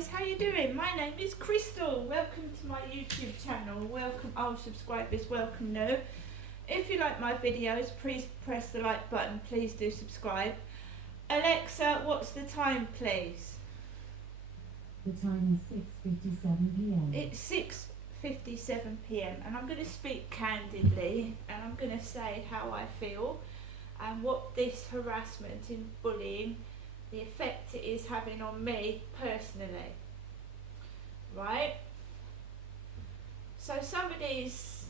guys, how you doing? My name is Crystal. Welcome to my YouTube channel. Welcome old subscribers, welcome new. If you like my videos, please press the like button. Please do subscribe. Alexa, what's the time, please? The time is 6:57 p.m. It's 6:57 p.m. and I'm going to speak candidly and I'm going to say how I feel and what this harassment and bullying, the effect it is having on me personally. Right? So somebody's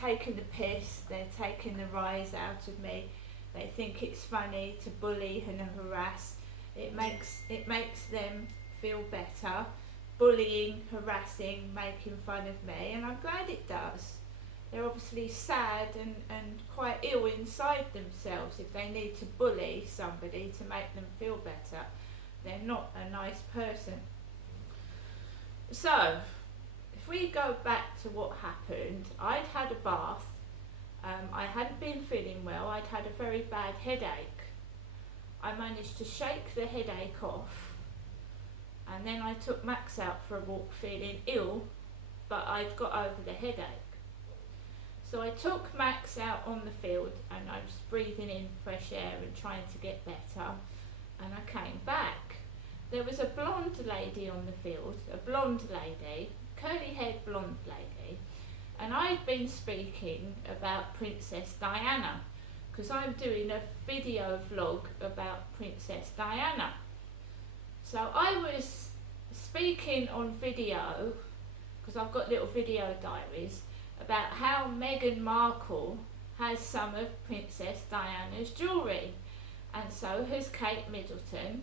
taking the piss, they're taking the rise out of me. They think it's funny to bully and harass. It makes them feel better. Bullying, harassing, making fun of me, and I'm glad it does. They're obviously sad and quite ill inside themselves if they need to bully somebody to make them feel better. They're not a nice person. So, if we go back to what happened, I'd had a bath. I hadn't been feeling well. I'd had a very bad headache. I managed to shake the headache off, and then I took Max out for a walk feeling ill, but I'd got over the headache. So I took Max out on the field and I was breathing in fresh air and trying to get better, and I came back. There was a blonde lady on the field, a blonde lady, curly haired blonde lady, and I'd been speaking about Princess Diana because I'm doing a video vlog about Princess Diana. So I was speaking on video, because I've got little video diaries, about how Meghan Markle has some of Princess Diana's jewellery, and so has Kate Middleton,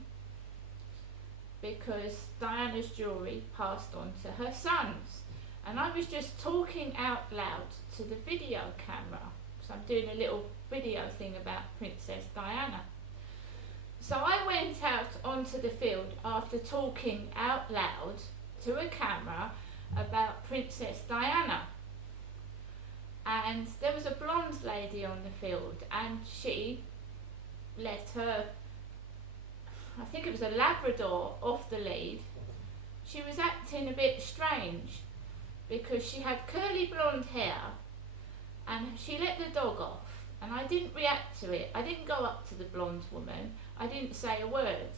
because Diana's jewellery passed on to her sons. And I was just talking out loud to the video camera, because I'm doing a little video thing about Princess Diana. So I went out onto the field after talking out loud to a camera about Princess Diana. And there was a blonde lady on the field, and she let her, I think it was a Labrador, off the lead. She was acting a bit strange because she had curly blonde hair and she let the dog off, and I didn't react to it. I didn't go up to the blonde woman. I didn't say a word.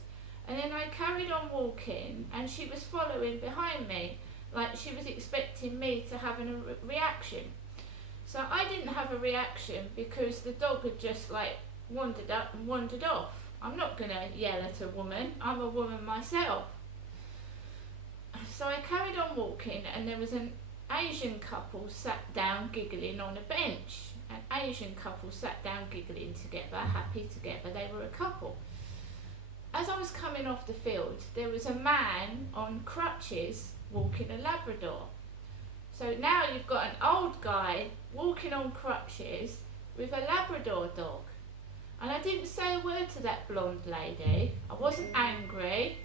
And then I carried on walking and she was following behind me like she was expecting me to have a reaction. So I didn't have a reaction because the dog had just wandered up and wandered off. I'm not going to yell at a woman. I'm a woman myself. So I carried on walking, and there was an Asian couple sat down giggling on a bench. An Asian couple sat down giggling together, happy together. They were a couple. As I was coming off the field, there was a man on crutches walking a Labrador. So now you've got an old guy walking on crutches with a Labrador dog. And I didn't say a word to that blonde lady. I wasn't angry.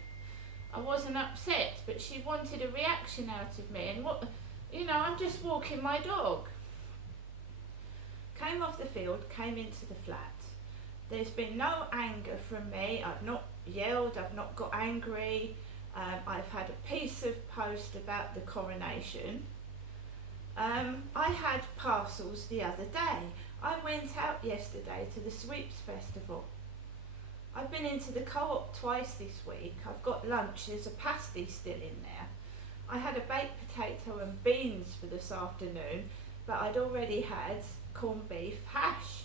I wasn't upset, but she wanted a reaction out of me. And I'm just walking my dog. Came off the field, came into the flat. There's been no anger from me. I've not yelled, I've not got angry. I've had a piece of post about the coronation. I had parcels the other day. I went out yesterday to the Sweeps Festival. I've been into the Co-op twice this week. I've got lunch, there's a pasty still in there. I had a baked potato and beans for this afternoon, but I'd already had corned beef hash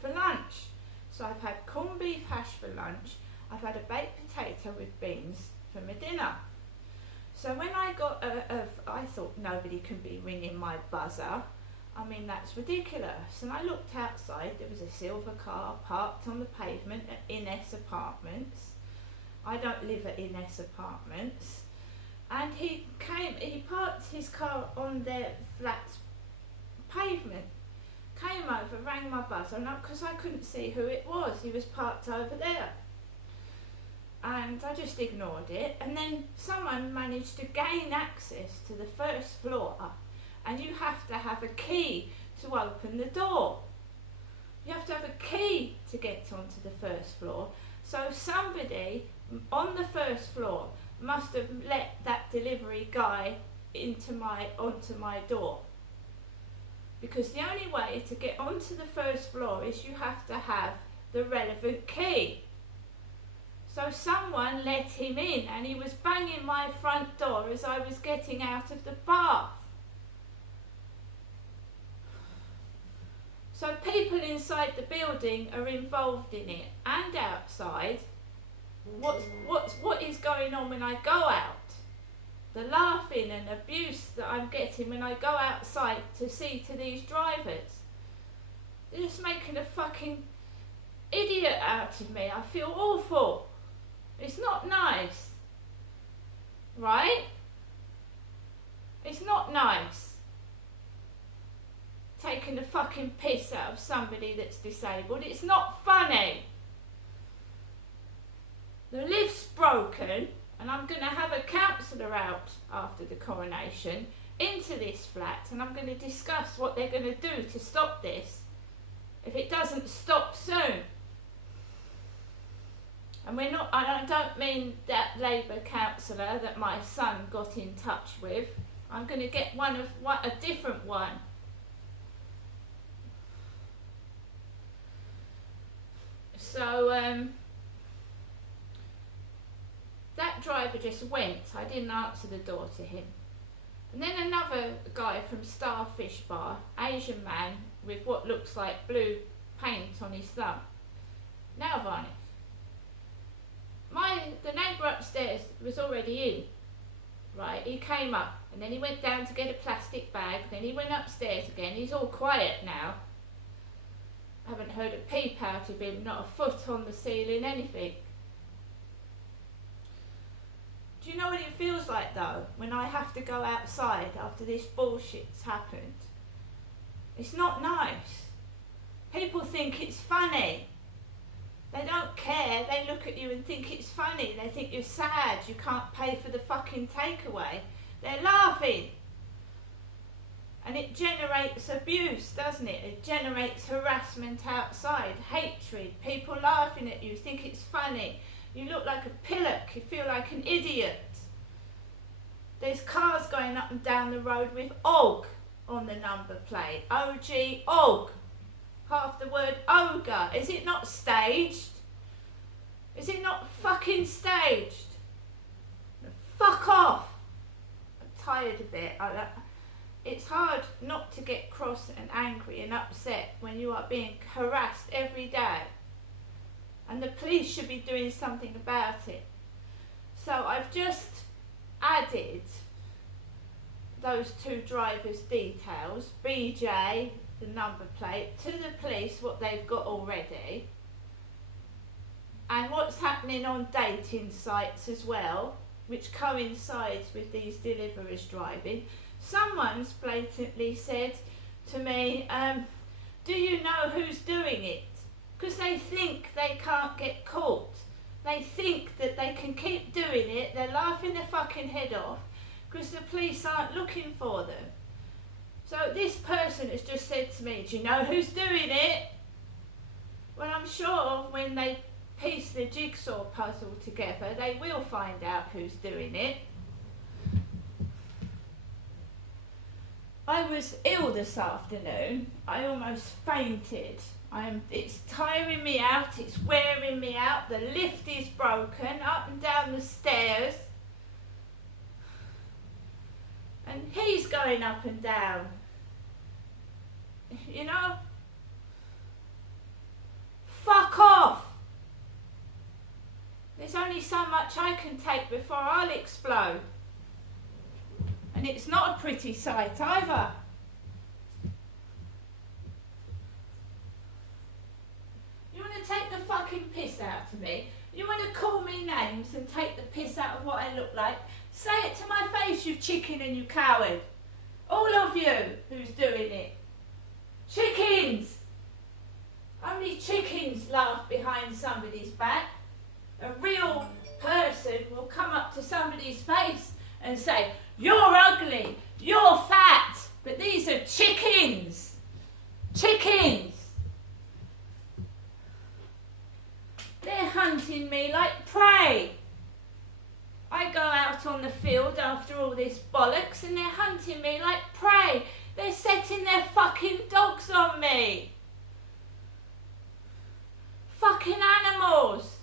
for lunch. So I've had corned beef hash for lunch, I've had a baked potato with beans for my dinner. So when I got I thought nobody can be ringing my buzzer. I mean, that's ridiculous. And I looked outside, there was a silver car parked on the pavement at Ines Apartments. I don't live at Ines Apartments. And he parked his car on their flat pavement, came over, rang my buzzer, because I couldn't see who it was. He was parked over there. And I just ignored it, and then someone managed to gain access to the first floor, and you have to have a key to open the door. You have to have a key to get onto the first floor. So somebody on the first floor must have let that delivery guy onto my door. Because the only way to get onto the first floor is you have to have the relevant key. So someone let him in, and he was banging my front door as I was getting out of the bath. So people inside the building are involved in it and outside. What is going on when I go out? The laughing and abuse that I'm getting when I go outside to see to these drivers. They're just making a fucking idiot out of me. I feel awful. It's not nice. Right? It's not nice. Taking the fucking piss out of somebody that's disabled. It's not funny. The lift's broken, and I'm going to have a counsellor out after the coronation into this flat, and I'm going to discuss what they're going to do to stop this if it doesn't stop soon. And I don't mean that Labour councillor that my son got in touch with. I'm going to get a different one. So that driver just went. I didn't answer the door to him. And then another guy from Starfish Bar, Asian man with what looks like blue paint on his thumb, nail varnish. The neighbour upstairs was already in, right? He came up and then he went down to get a plastic bag, then he went upstairs again. He's all quiet now. I haven't heard a peep out of him, not a foot on the ceiling, anything. Do you know what it feels like though, when I have to go outside after this bullshit's happened? It's not nice. People think it's funny. They don't care. They look at you and think it's funny. They think you're sad. You can't pay for the fucking takeaway. They're laughing. And it generates abuse, doesn't it? It generates harassment outside, hatred, people laughing at you, think it's funny. You look like a pillock. You feel like an idiot. There's cars going up and down the road with OG on the number plate. OG, OG. Half the word ogre. Is it not staged? Is it not fucking staged? Fuck off. I'm tired of it. It's hard not to get cross and angry and upset when you are being harassed every day. And the police should be doing something about it. So I've just added those two drivers' details, BJ, the number plate, to the police, what they've got already, and what's happening on dating sites as well, which coincides with these deliverers driving. Someone's blatantly said to me, do you know who's doing it? Because they think they can't get caught. They think that they can keep doing it. They're laughing their fucking head off because the police aren't looking for them. So this person has just said to me, do you know who's doing it? Well, I'm sure when they piece the jigsaw puzzle together, they will find out who's doing it. I was ill this afternoon. I almost fainted. It's tiring me out, it's wearing me out. The lift is broken, up and down the stairs. And he's going up and down. You know? Fuck off! There's only so much I can take before I'll explode. And it's not a pretty sight either. You want to take the fucking piss out of me? You want to call me names and take the piss out of what I look like? Say it to my face, you chicken and you coward. All of you who's doing it. Chickens! Only chickens laugh behind somebody's back. A real person will come up to somebody's face and say, you're ugly, you're fat, but these are chickens. Chickens. They're hunting me like prey. I go out on the field after all this bollocks and they're hunting me like prey. They're setting their fucking dogs on me. Fucking animals.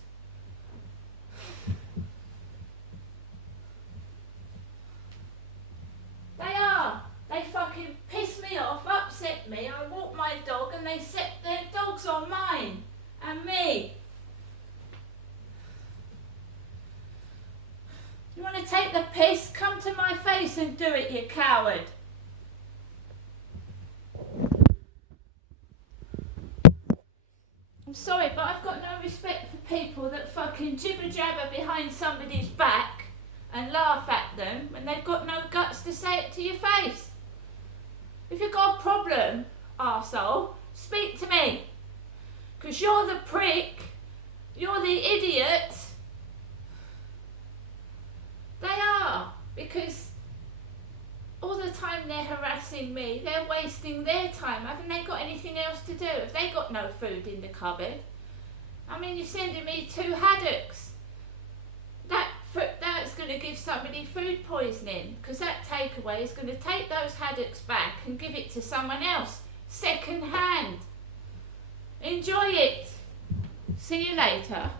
They are. They fucking piss me off, upset me. I walk my dog and they set their dogs on mine and me. You want to take the piss? Come to my face and do it, you coward. I'm sorry, but I've got no respect for people that fucking jibber jabber behind somebody's back and laugh at them when they've got no guts to say it to your face. If you've got a problem, arsehole, speak to me. 'Cause you're the prick, you're the idiot. They are, because all the time they're harassing me, they're wasting their time. Haven't they got anything else to do? Have they got no food in the cupboard? I mean, you're sending me 2 haddocks. That's going to give somebody food poisoning, because that takeaway is going to take those haddocks back and give it to someone else, second hand. Enjoy it. See you later.